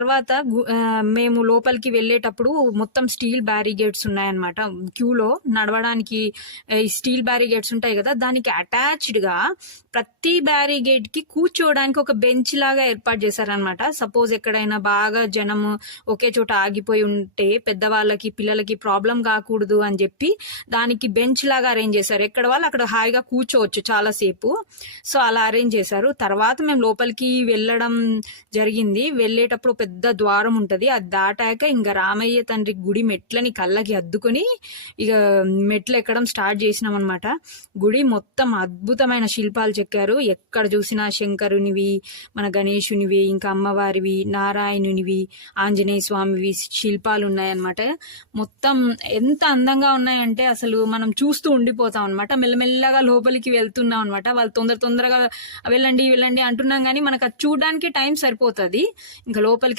తర్వాత మేము లోపలికి వెళ్ళేటప్పుడు మొత్తం స్టీల్ బ్యారిగేడ్స్ ఉన్నాయన్నమాట. క్యూలో నడవడానికి ఈ స్టీల్ బ్యారిగేడ్స్ ఉంటాయి కదా, దానికి అటాచ్డ్ గా ప్రతి బ్యారిగేడ్ కి కూర్చోవడానికి ఒక బెంచ్ లాగా ఏర్పాటు చేశారనమాట. సపోజ్ ఎక్కడైనా బాగా జనం ఒకే చోట ఆగిపోయి ఉంటే పెద్దవాళ్ళకి పిల్లలకి ప్రాబ్లం కాకూడదు అని చెప్పి దానికి బెంచ్ లాగా అరేంజ్ చేశారు. ఎక్కడ వాళ్ళు అక్కడ హాయిగా కూర్చోవచ్చు చాలా సేపు. సో అలా అరేంజ్ చేశారు. తర్వాత మేము లోపలికి వెళ్ళడం జరిగింది. వెళ్ళేటప్పుడు పెద్ద ద్వారం ఉంటది, అది దాటాక ఇంకా రామయ్య తండ్రి గుడి మెట్లని కళ్ళకి అద్దుకొని ఇక మెట్లు ఎక్కడం స్టార్ట్ చేసినాం అనమాట. గుడి మొత్తం అద్భుతమైన శిల్పాలు చెక్కారు. ఎక్కడ చూసినా శంకరునివి, మన గణేశునివి, ఇంకా అమ్మవారివి, నారాయణునివి, ఆంజనేయ స్వామివి శిల్పాలు ఉన్నాయన్నమాట. మొత్తం ఎంత అందంగా ఉన్నాయంటే అసలు మనం చూస్తూ ఉండిపోతాం అనమాట. మెల్లమెల్లగా లోపలికి వెళ్తున్నాం అనమాట. వాళ్ళు తొందరగా వెళ్ళండి వెళ్ళండి అంటున్నాం కానీ మనకు అది చూడడానికి టైం సరిపోతుంది. ఇంకా లోపలికి